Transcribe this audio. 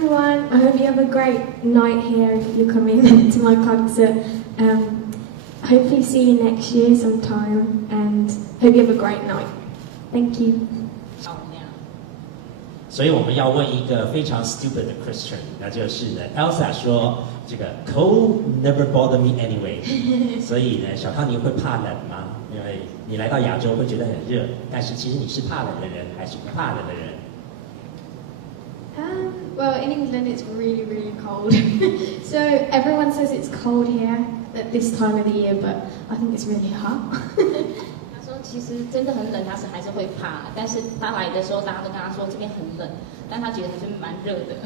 everyone. I hope you have a great night here if you're coming to my concert. Hopefully see you next year sometime and hope you have a great night. Thank you. 所以我们要问一个非常 stupid 的 question， 那就是呢 ，Elsa 说这个 cold never bother me anyway。所以呢，小康你会怕冷吗？因为你来到亚洲会觉得很热，但是其实你是怕冷的人还是不怕冷的人？ Well, in England it's really, really cold. So everyone says it's cold here at this time of the year, but I think it's really hot. 他说其实真的很冷，他还是会怕，但是他来的时候大家都跟他说这边很冷，但他觉得还是蛮热的。